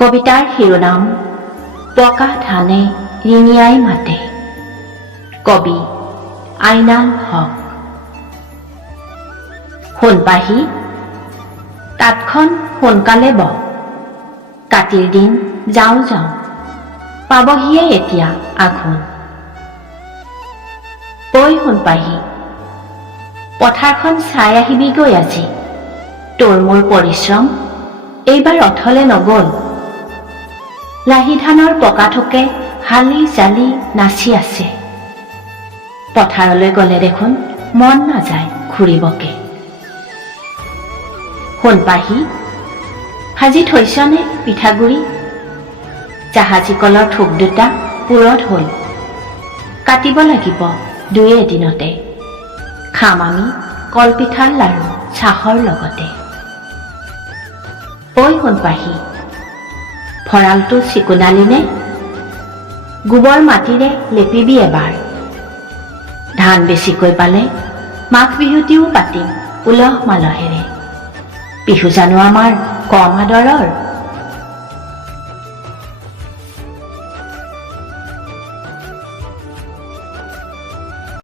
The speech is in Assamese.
কবিতাৰ শিৰোনাম পকা ধানে ৰিঙিয়াই মাতে। কবি আইনাল হক। সোণ পাহি তাঁতখন সোনকালে ব, কাতিৰ দিন যাওঁ যাওঁ, পাবহিয়ে এতিয়া আঘোণ। ঐ সোণ পাহি, পথাৰখন চাই আহিবিগৈ আজি, তোৰ মোৰ পৰিশ্ৰম এইবাৰ অথলে নগল। লাহি ধানৰ পকা থোকে হালি জালি নাচি আছে, পথাৰলৈ গলে দেখোন মন নাযায় ঘূৰিবকে। সোণ পাহি, ভাজি থৈছনে পিঠাগুৰি? জাহাজী কলৰ থোক দুটা পুৰত হল, কাটিব লাগিব দুই এদিনতে, খাম আমি কলপিঠাৰ লাৰু চাহৰ লগতে। ঐ সোণ পাহি, ভঁৰালটো চিকুণালিনে? গোবৰ মাটিৰে লেপিবি এবাৰ। ধান বেছিকৈ পালে মাঘ বিহুটিও পাতিম উলহ মালহেৰে। বিহু জানো আমাৰ কম আদৰৰ?